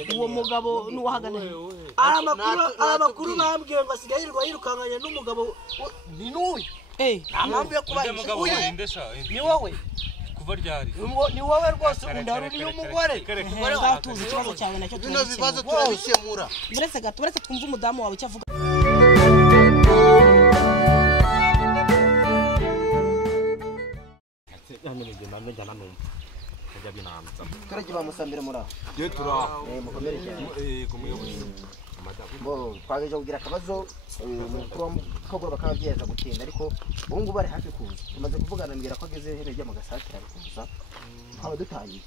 uwo mugabo nuwahagana amakuru bambwiye ngo asigaye yirukanganya n'umugabo ni nuyu amambi yo kuba ni wowe kuva ryari ni wowe rwose undaruriye umugore ngatuzi ikibazo cyawe nacyo bino bibazo turabikemura buretse twumva umudamu wawe cyavuga turage bamusambira muri aho je turaho mukomere cyane kumuyobozi bo twageje kugira akabazo umukuru w'akaguru bakabyeza gutinda ariko ubu ngubu bari hafi kuza tumaze kuvugana mbwira ko ageze hene rya magasatira kuza aba dutangiye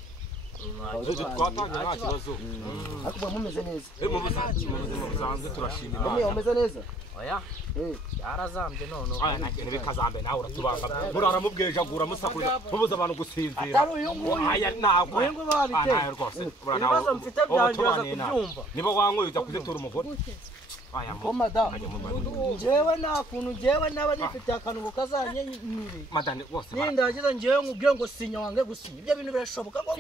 twatanye nta kibazo ariko mumeze neza mu busanzwe turashima Imana mumeze neza oya yarazambye none aya nakene bikazambe nawe uratubanga murara mubwejagura musakurira mubuza abantu gusinzira aya ntabwo ngo babite rwose ibibazo mfite byanjye kubyumva niba wankoye uza kuzitura umugore aya ko madam jewe nta kuntu jewe naba nifitiye akantu kazanye nyire madame wose nindagiza njewe nkubwiye ngo sinya wange gusinya ibyo bintu birashoboka ko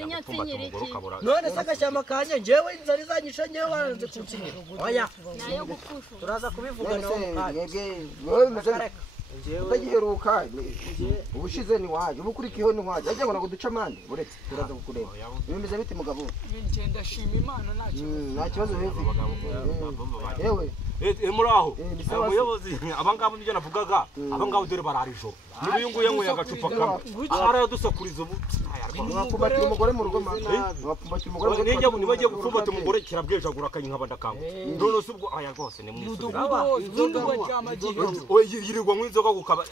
none se agashyamba kanje njewe inzara izanyisha njewe waranze kunsinyira oya turaza kubivugana wowe meze utagiheruka ubushize ni waje ubukurikiyeho ni waje ajya ngo nago duca amande buretse turaza kukureba bimeze bite mugabo ndashima Imana nta kibazo hefe yewe muraho umuyobozi abangabo nibyo navugaga abangabo dore bararijoro niba uyunguye ngo yagacupa kamwe aradusakuriza ubu wapfumbatira umugore mu rugo wapfumbatira umugore nijya nibagiye gupfumbata umugore kirabwejagura akanyinka ndakanga none se ubwo aya rwose ni yirirwa nk'inzoga gukaba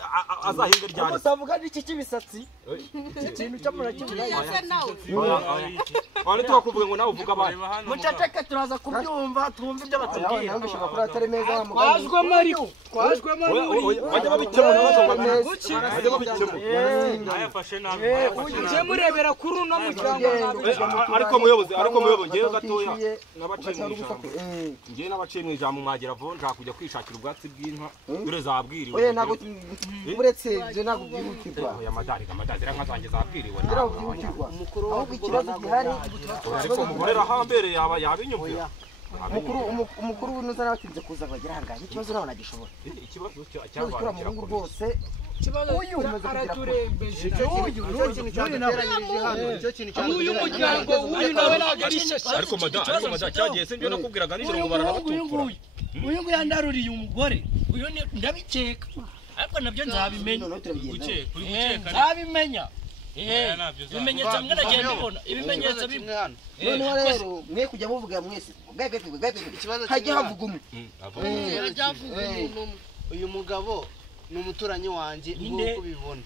azahinga ryari utavuga n'iki cy'ibisatsi ikintu cy'amura cy'ibirayi ari twakuvuga ngo nawe uvuga abandi muceceke turaza kubyumva twumva ibyo batubwira nawe bishobora kuba atari meza twajwemo ariko bajya babikemura bajya babikemura ayafashe nabi uje murebera kuri uno muryango ariko muyobozi ngewe gatoya ngewe n'abaciye mu ijambo mwagera vuba nshaka kujya kwishakira ubwatsi bw'inka dore zabwiriwe oya ntabwo buretse ibyo ntabwo byihutirwa oya amadari inka zanjye zabwiriwe ntabwo byihutirwa ahubwo ikibazo gihari ariko umugore arahambere yabinyumvira umukuru w'unuza n'abatinze kuza bagira hanganye ikibazo nawe nagishobora ikibazo cyabana mu rugo rwose uyu araturembeje uyu muryango uyu nawe nagarisha ariko madari cyagiye se nbyo nakubwiraga nijoro ngo baranabatukura uyu ngo yandaruriye umugore uyu ndabikeka ariko nabyo nzabimenya nzabimenya ibimenyetso bimwe nagiye mbibona ibimenyetso bimwe noneho rero mwe kujya muvuga mwese hajya havuga umwe uyu mugabo ni umuturanyi wanjye nk'uko ubibona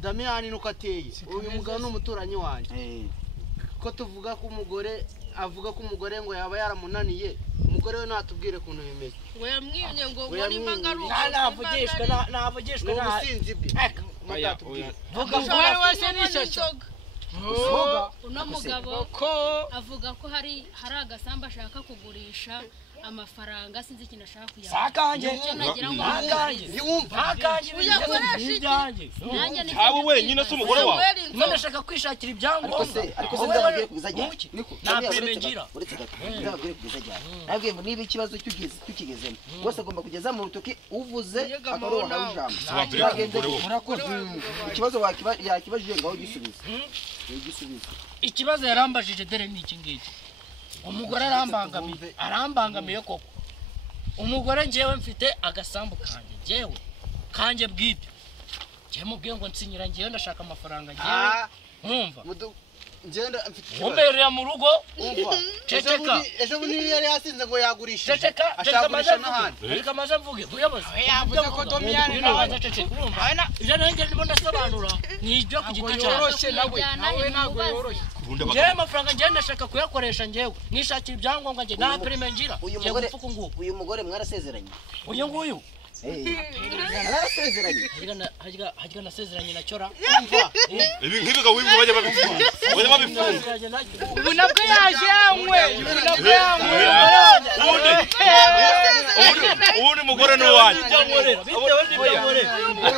Damiyani nuko ateye uyu mugabo ni umuturanyi wanjye ko tuvuga ko umugore avuga ko umugore ngo yaba yaramunaniye umugore we natubwire kuntu bimeze ngo yamwimye ngo muri mangaru navugishwe n'ubusinzi bwe vuga umugore wese n'ishyashya uno mugabo avuga ko hari agasambu ashaka kugurisha amafaranga sinzi ikintu ashaka kuyabona sakanje abo wenyine se umugore wawe none ashaka kwishakira ibyangombwa ariko se ndababwiye kugeza napemengira nabwiye ngo niba ikibazo tukigezemo rwose agomba kugeza mu rutoki uvuze akaroha ijambo ikibazo yakibajije ngo ugisubize ikibazo yarambajije dere ni iki ngiki umugore arambangamiye koko umugore njewe mfite agasambu kanje njewe kanje bwite njewe mubwiye ngo nsinyira njewe ndashaka amafaranga njewe nkumva ngenda mfite umberera mu rugo ceceka ejo bundi yari yasinze ngo yagurisha ceceka ashagurisha n'ahandi reka maze mvuge uyoboze yavuze ko Domiyani nawe ceceka urumva ibyo nanjye ndimo ndasobanura ni ibyo ku giti cyoroshye nawe ntabwo yoroshye njewe amafaranga njewe ndashaka kuyakoresha njewe nishakira ibyangombwa nje nta perime ngira uyu mugore mwarasezeranye uyu nguyu arasezeranye harya nasezeranye na cyora ibi nkibiga wibu bajya babifunga ubu nabwo yaje yanywe ubundi mugore ni uwanjye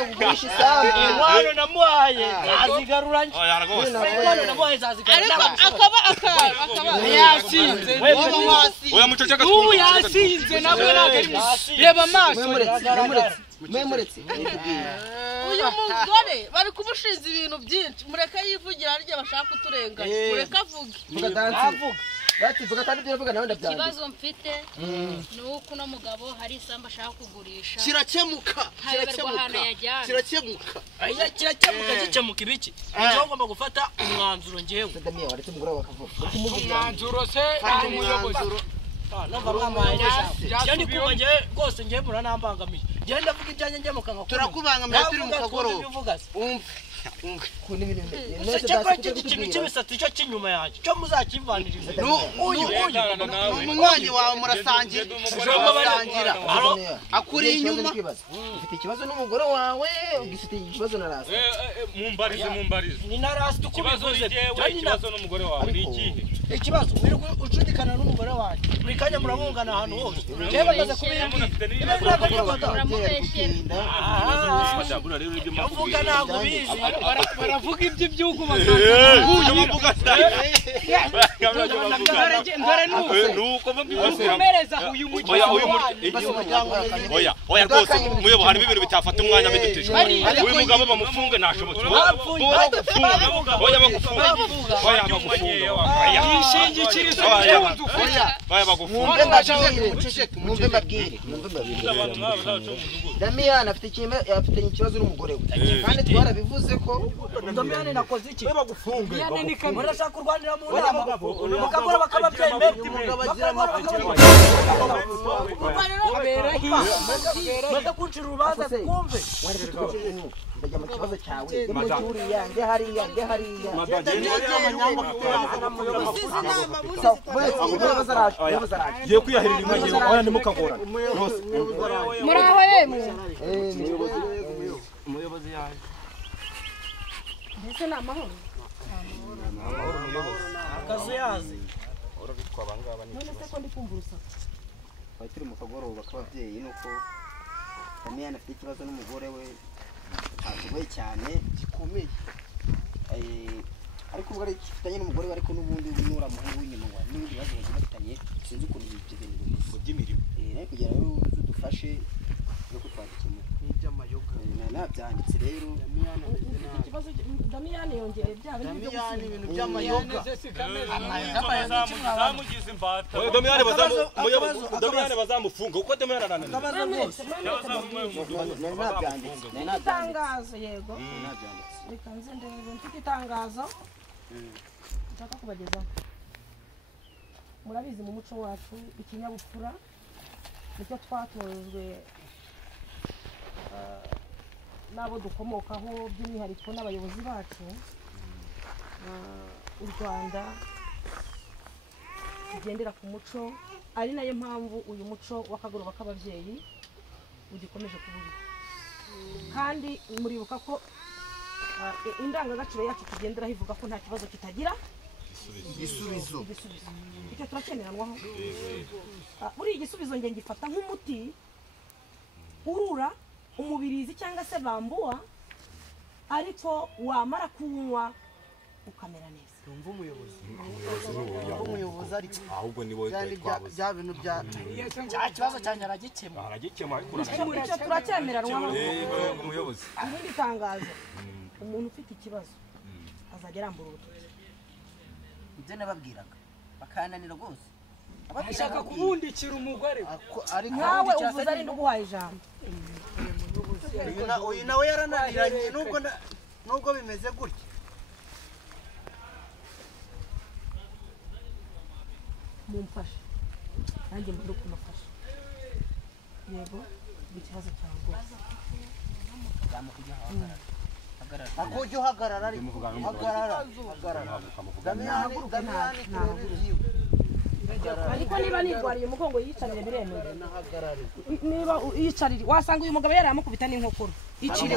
ugurisha isambu inkwano namuhaye azigarura ariko akaba yasinze oya mucece ubu yasinze nabwo ntabwo ari reba amaso mwemuretse uyu mugore bari kumushinza ibintu byinshi mureke yivugira harya bashaka kuturenganya mureke avuge vuga dansi vuga kandi ibyo uvuga nawe ndabyandika ikibazo mfite ni uko uno mugabo hari isambu ashaka kugurisha kirakemuka kirakemuka gikemuka ibiki njyewe ngomba gufata umwanzuro njyewe damiya waretse umugore wawe akavuga umwanzuro se ari umuyobozi ndi kuba njyewe rwose njyewe muranambangamiye njyewe ndavuga ibyanjye njye mukanga turakubangamiye turi mu kagoroba ikintu cy'ibisatsi cyo cy'inyuma yanjye cyo muzakivaniriza umunywanyi wawe murasangira akuri inyuma ufite ikibazo n'umugore wawe ugifite ikibazo na rasi mumbarize ni na rasi tukubivuze ikibazo n'umugore wawe ni ikihe ikibazo ucudikana n'umugore wanjye buri kanya murabungana ahantu hose njyewe bamaze kubivuga ntabwo bizi baravuga iby'igihugu bakamereza uyu mugizi oya rwose muyobo harimo ibintu bitafata umwanya bidutije uyu mugabo bamufunge ntashobotse oya bagufunga yishingikiriza mwumve mbabwire damiyana afite ikibazo n'umugore we kandi twarabivuze ko damiyane nakoze iki bagufunge murashaka kurwanira mu nama mukagora bakababyemera maze kuncira urubanza twumve ndajya mu kibazo cyawe mujuriya nde hariya ye kwiyahirira inka yewe oya nimukagorana muraho yemwe umuyobozi yaje mbese ni amahoro akazi yazi none se ko ndi kumva urusaku twari turi mu kagoroba k'ababyeyi nuko damiyana afite ikibazo n'umugore we ntakigoye cyane gikomeye ariko ubwo ari gifitanye n'umugore we ariko n'ubundi unyura muhungu w'inyuma ngo n'ibindi bibazo bagiye bafitanye sinzi ukuntu ibyo bintu bimeze mu by'imirimo kugira ngo udufashe no kutwandikira n'iby'amayoga nabyanditse rero ikibazo damiyane yongereye bya ibintu by'amayoga zamugize imbata damiyane bazamufunga kuko damiyane arananiwe itangazo yego reka nze ndebe mfite itangazo nshaka kubagezaho murabizi mu muco wacu ikinyabupfura nicyo twatojwe n'abo dukomokaho by'umwihariko n'abayobozi bacu u Rwanda tugendera ku muco ari nayo mpamvu uyu muco w'akagoroba k'ababyeyi ugikomeje kuburira kandi muribuka ko indangagaciro yacu tugenderaho ivuga ko nta kibazo kitagira igisubizo icyo turacyemeranwaho buri igisubizo nge ngifata nk'umuti urura umubirizi cyangwa se bambuwa ariko wamara kunywa ukamera neza yumva umuyobozi ariko ahubwo ni wowe bya bintu bya kibazo cyanjye aragikemura icyo turacyemeranwaho umuyobozi irindi tangazo umuntu ufite ikibazo azajya arambura urutoki ibyo nababwiraga bakananira rwose ashaka kubundikira umugore nkawe uvuze ari nduguhaye ijambo uyu nawe yarananiranye nubwo bimeze gutya mumfashe nanjye mbure kumufasha yego ikibazo cyawe rwose ako ujya uhagarara ariko hagarara damiyani turebe ibyiwe ariko niba nirwariye umugongo yicarire biremewe niba yicarire wasanga uyu mugabo yaramukubita n'inkokora icire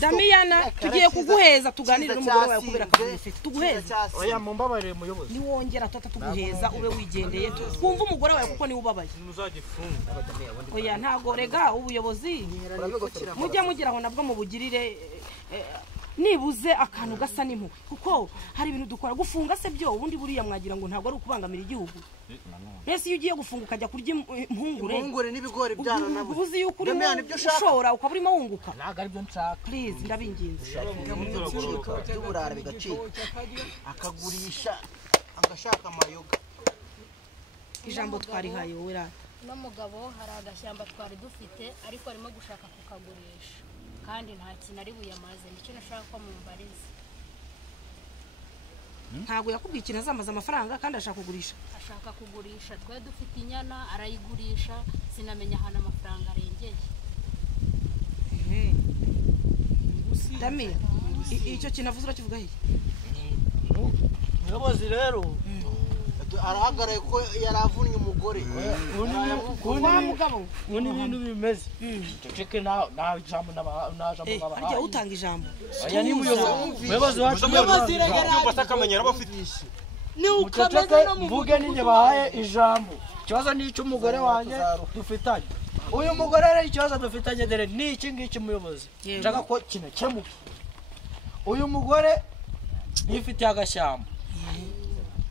Damiyana tugiye kuguheza tuganire n'umugore wawe kubera ko ufite tuguheza oya mumbabarire muyobozi niwongera tota tuguheza ube wigendeye twumva umugore wawe kuko niwe ubabaye oya ntago rega ubuyobozi mujya mugiraho nabwo mubugirire nibuze akantu gasa n'impuhwe kuko hari ibintu dukora gufunga se byo ubundi buriya mwagira ngo ntabwo ari ukubangamira igihugu ese iyo ugiye gufunga ukajya kurya impungure n'ibigori byaranabo uzi yuko urimo ushora ukaba urimo wunguka ntabwo aribyo nshaka please ndabinginze by'uburara bigacika akagurisha agashaka amayoga ijambo twarihaye wowe rata n'umugabo hari agashyamba twari dufite ariko arimo gushaka kukagurisha kandi nta kintu ari buyamaze nicyo nashaka ko mumbariza ntabwo yakubwiye ikintu azamaza amafaranga kandi ashaka kugurisha ashaka kugurisha twe dufite inyana arayigurisha sinamenya ahantu amafaranga arengeye Damiya icyo kintu avuze urakivuga he muyobozi rero arahagaraye ko yaravunnye umugore wa mugabo ubundi ibintu bimeze ceceke nta ijambo harya utanga ijambo oya ni muyobozi wacu byumva akamenyero bafite muceceke mvuge ninjye bahaye ijambo ikibazo ni icy'umugore wanjye dufitanye uyu mugore rero ikibazo dufitanye dore ni iki ngiki muyobozi nshaka ko kinakemuka uyu mugore nifitiye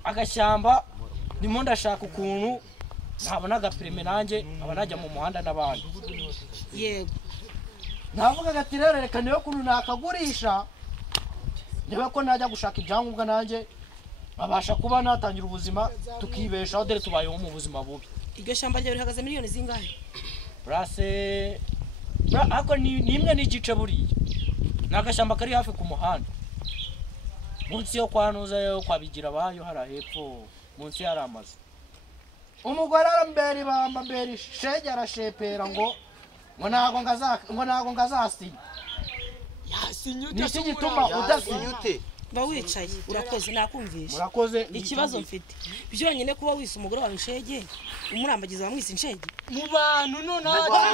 agashyamba ndimo ndashaka ukuntu ntabona agapirime nanjye nkaba najya mu muhanda n'abandi yego navuga ati rero reka niyo kuntu nakagurisha niba ko najya gushaka ibyangombwa nanjye babasha kuba natangira ubuzima tukibeshaho dore tubayeho mu buzima bubi iryo shyamba ryawe rihagaze miliyoni zingahe burase ariko ni imwe n'igice buriya ni agashyamba kari hafi ku muhanda munsi yo kwa Nuza yo kwabigira bayo hari hepfo munsi yari amazi umugore arambera ibamba mbera shege arashepera ngo ntago ngazasinya niki gituma udasinya ba wicaye urakoze nakumvisha urakoze ikibazo mfite byonyine kuba wise umugore wawe inshege umurambagiza wamwise inshege mu bantu none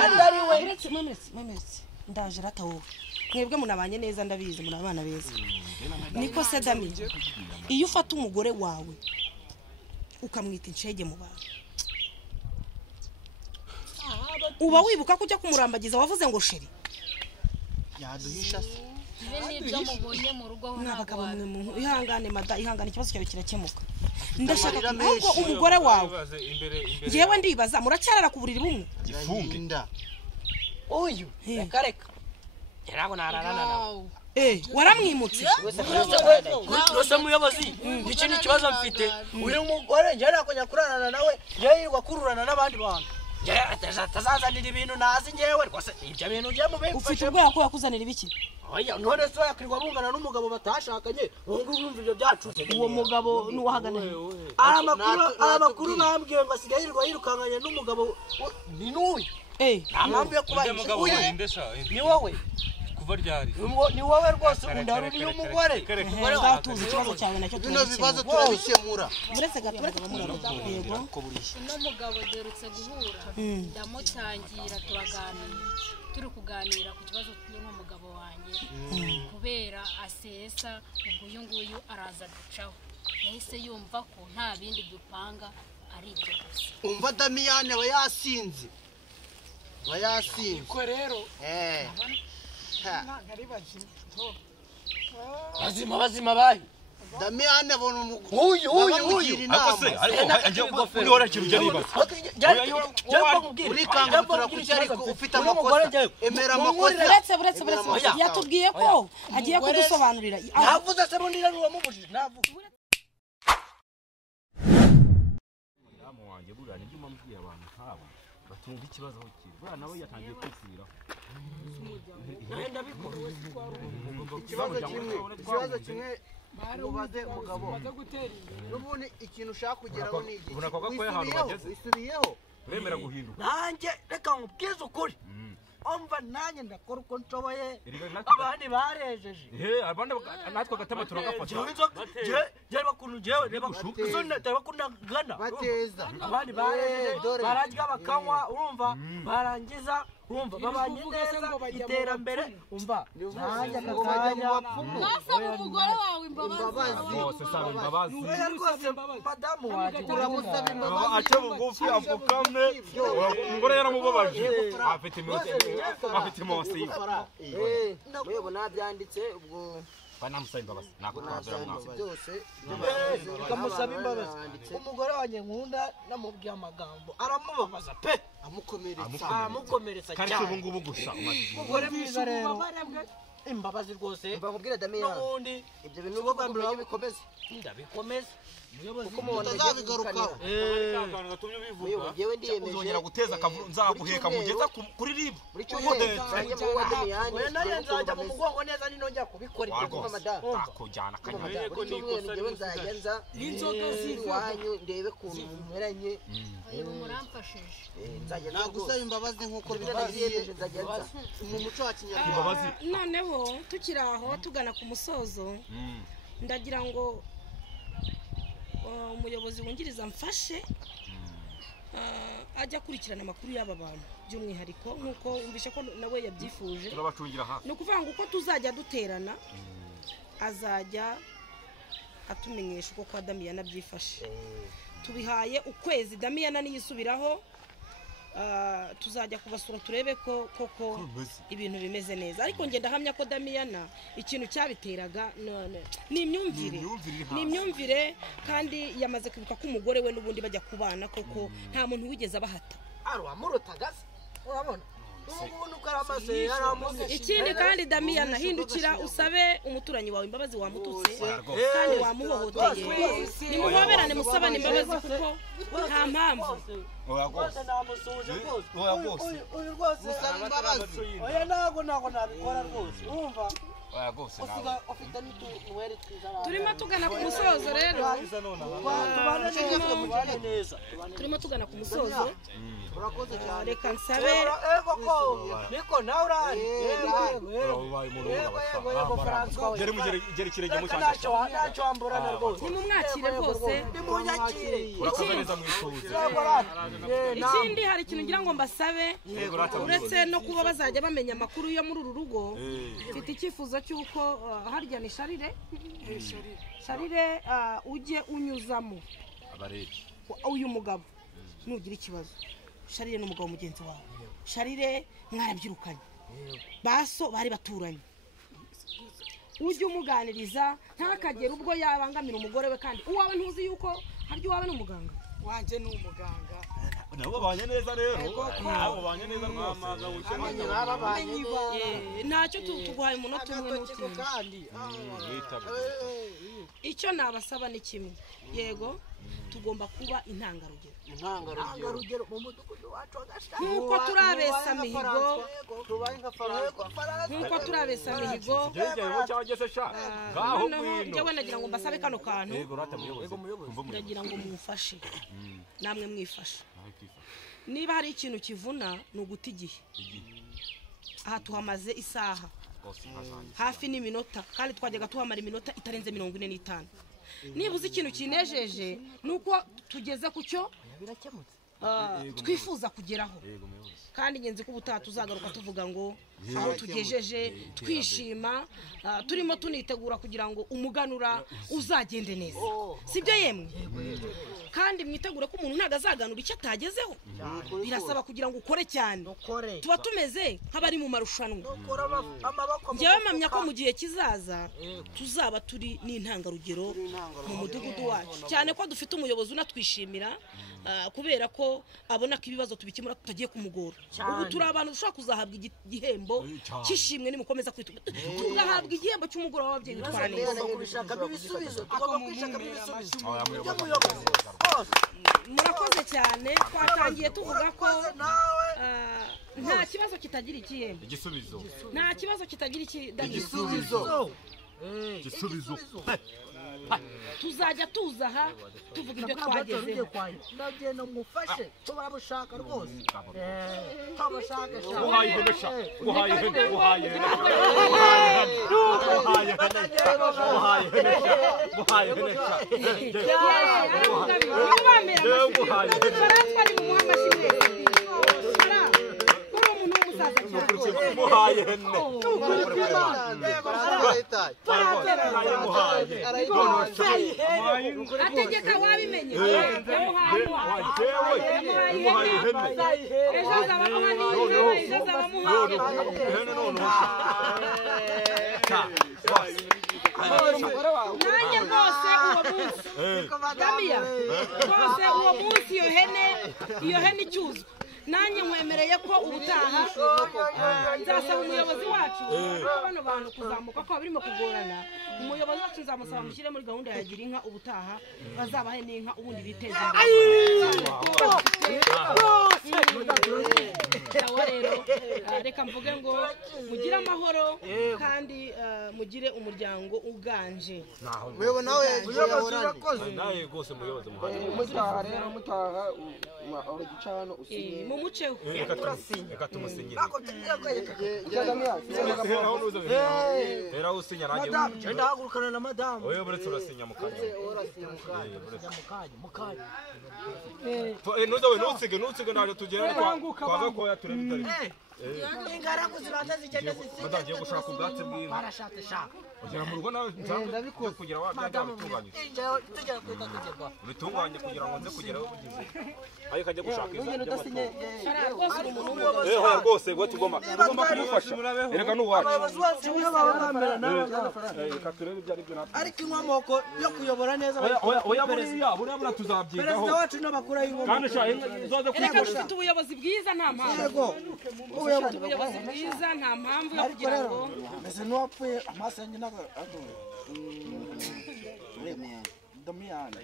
atari we mwemetse ndaje rata wowe mwebwe munabanye neza ndabizi muri abana beza niko se Dami iyo ufata umugore wawe ukamwita inshege mu bantu uba wibuka ko ujya kumurambagiza wavuze ngo sheri yaduhisha se n'ibyo mubonye mu rugo aho n'abagabo mwe ihangane ihangane ikibazo cyawe kirakemuka ndashaka ko umugore wawe yewe ndibaza muracyarara ku buriri bumwe ifunga uyu reka ntabwo nararana waramwimutse wese muyobozi iki ni ikibazo mfite uyu mugore njye nakongera kurarana nawe yirirwa kururana n'abandi bantu atazazanira ibintu nazi ngewe rwose ibyo bintu ugiye mu bintu ufite ubwoba ko yakuzanira ibiki oya none se yakwirirwa bungana n'umugabo batashakanye ubu ngubu yumva ibyo byacutse uwo mugabo n'uwahagana amakuru bambwiye ngo asigaye yirirwa yirukankanye n'umugabo ni n'uyu nta mpamvu yo kuba ni wowe kuva ryari ni wowe rwose undaruriye umugore tuzi ikibazo cyawe nacyo bino bibazo turabikemura uretse gato yego uno mugabo derutse guhura ndamutangira turi kuganira ku kibazo n'umugabo wanjye kubera asesa ubwo uyu nguyu araza gucaho yahise yumva ko nta bindi dupanga ari ibyo gusa umva Damiyane aba yasinze ko rero bazima bayi Damiyane abona umugore uyu ariko se ariko uri wora kirujya nibaza urikanga turakuki ariko ufite amakosa emera amakosa buretse yatubwiye ko agiye kudusobanurira yavuze se bundi rero wamubujije navuze madamu wanjye burya nibyo mambwiye abantu nk'aba batumva ikibazo aho kiri burya nawe yatangiye kwisubiraho ikibazo kimwe mubaze umugabo n'ubundi ikintu ushaka kugeraho ni iki ubona ko ahantu bageze wisubiyeho uremera guhinduka nanjye reka nkubwize ukuri umva nanjye ndakora uko nshoboye abandi barejeje abandi natwe agatema turagafata jewe bakuntu jewe reba kunagana abandi barejeje bararya bakanywa urumva barangiza urumva babanye neza iterambere umva nanjye akakanya nasaba umugore wawe imbabazi bose saba imbabazi rwose madamu waje uramusaba imbabazi ace bugufi apfukame umugore yaramubabaje afite imose yewe nabyanditse ubwo banamusaba imbabazi nako twabira byose kamusaba imbabazi umugore wanjye nkunda namubwiye amagambo aramubabaza pe amukomeretsa kandi cyane ubu ngubu gusa umugore mwiza rero imbabazi rwose mbakubwira Damien n'ubundi ibyo bintu uko bambira bikomeze ndabikomeza utazabigarukaho yewe ndiyemeje uzongera guteza akavuru nzaguheka mugeza kuri ribu muri cyo naye nzajya mu mugongo neza ninongera kubikora ibyo kuva madamu akujyana akanyara yewe nzajya nza n'inzoga z'iwanyu ndebe kuntu mumeranye uyu muramfashije nzajya nagusaba imbabazi nk'uko biyemeje nzajya nza mu muco wa kinyarwanda imbabazi noneho tukiri aho tugana ku musozo ndagira ngo umuyobozi wungiriza mfashe ajya akurikirana amakuru y'aba bantu by'umwihariko nk'uko wumvishe ko nawe yabyifuje turabacungira hafi ni ukuvuga ngo uko tuzajya duterana azajya atumenyesha uko kwa Damien abyifashe tubihaye ukwezi Damien niyisubiraho tuzajya kubasura turebe ko koko ibintu bimeze neza ariko ngenda hamya ko Damien ikintu cyabiteraga ni imyumvire kandi yamaze kwibuka ko umugore we n'ubundi bajya kubana koko nta muntu wigeze abahata arwamurotagaze urabona ikindi kandi Damien hindukira usabe umuturanyi wawe imbabazi wamututse kandi wamuhohoteye nimuhoberane musabane imbabazi kuko nta mpamvu uyu rwose musaba imbabazi oya ntabwo nabikora rwose urumva ufite n'utuweri twiza turimo tugana ku musozo rero tubane neza turimo tugana ku musozo urakoze cyane reka nsabe niko nawe urahari ntacyo wamburana rwose nimumwakire rwose nimunyakire urakoze neza mwifuza ikindi hari ikintu ngira ngo mbasabe uretse no kuba bazajya bamenya amakuru yo muri uru rugo mfite icyifuzo cy'uko harya ni Sharire ujye unyuzamo uyu mugabo nugira ikibazo Sharire n'umugabo mugenzi wawe Sharire mwarabyirukanye baso bari baturanye ujye umuganiriza ntakagera ubwo yabangamira umugore we kandi uwawe ntuzi yuko harya uwawe n'umuganga wanje ni umuganga nabo babanye neza rero nabo babanye neza rwose ntacyo tuguhaye umunota umwe n'utinda icyo nabasaba ni kimwe yego tugomba kuba intangarugero mu mudugudu wacu nk'uko turabesa mihigo nk'uko turabesa mihigo noneho njyewe nagira ngo mbasabe kano kantu ndagira ngo mumfashe namwe mwifashe niba hari ikintu kivuna ni uguta igihe aha tuhamaze isaha hafi n'iminota kandi twajyaga tuhamara iminota itarenze 45 nibuze ikintu kinejeje nuko tugeze ku cyo twifuza kugeraho kandi ngenzi ko ubutaha tuzagaruka tuvuga ngo aho tugejeje twishima turimo tunitegura kugira ngo umuganura uzagende neza sibyo yemwe kandi mwitegure ko umuntu ntago azaganura icyo atagezeho birasaba kugira ngo ukore cyane tuba tumeze nk'abari mu marushanwa njyewe mpamya ko mu gihe kizaza tuzaba turi n'intangarugero mu mudugudu wacu cyane ko dufite umuyobozi unatwishimira kubera ko abona ko ibibazo tubikemura tutagiye kumugora ubu turi abantu dushobora kuzahabwa igihembo cyishimwe nimukomeza kwita tugahabwa igihembo cy'umugoro w'ababyeyi bitwara neza murakoze cyane twatangiye tuvuga ko nta kibazo kitagira igihembo nta kibazo kitagira igisubizo tuzajya tuza aha tuvuga ibyo twagezeho ndagenda mufashe ko barabushaka rwose kabashaka guhaye ihene sha guhaye ihene guhaye ihene ategeka wabimenye nanjye rwose uwo munsi damiya rwose uwo munsi iyo hene icyuzwa nanjye nkwemereye ko ubutaha nzasaba umuyobozi wacu bano bantu kuzamuka ko birimo kugorana umuyobozi wacu nzamusaba mushyire muri gahunda ya gira inka ubutaha bazabahe n'inka ubundi biteze imbere rero reka mvuge ngo mugire amahoro kandi mugire umuryango uganje wewe nawe nawe rwose muyobozi mutaha rero mutaha uragicano usinye mu muceho reka tumusinyire era usinya nanjye genda hagurukana na madamu oyo buretse urasinya mu kanya ntusige naje tugende kwa gakoya turebe itari ingaragu zirata zigende zisiga madagiye gushaka ubwatsi bw'inka barashate shaka ugera mu rugo nawe ndabikoze kugira bitunganyije bitunganye kugira ngo nze kugeraho bugize ayo kajya gushaka hoya rwose ngo tugomba kumufasha ereka n'uwacu reka turebe ibyo ari byo natwe ariko inkomoko yo kuyobora neza oya buriya tuzabyigaho perezida wacu n'abakuru y'inkomoko kandi zoze reka dufite ubuyobozi bwiza nta mpamvu dufite ubuyobozi bwiza nta mpamvu yo kugira ngo mbese n'uwapfuye amaso yanjye ntabwo damiyani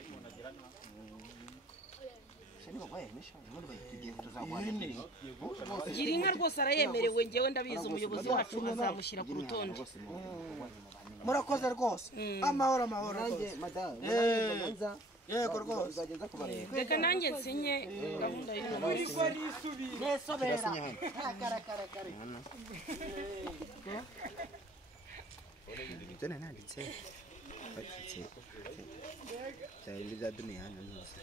gira inka rwose arayemerewe ngewe ndabizi umuyobozi wacu azamushyira ku rutonde murakoze rwose amahoro yego rwose reka nanjye nsinye gahunda y'umunsi nesobera ibyo nanditse batitse cyari bya dumiyana nose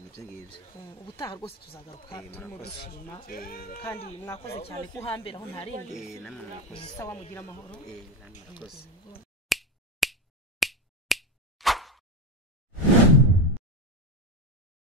nibyo ngibyo ubutaha rwose tuzagaruka turimo dushima kandi mwakoze cyane ko hambere aho ntarindi namwe mwakoze sawa mugira amahoro namwe mwakoze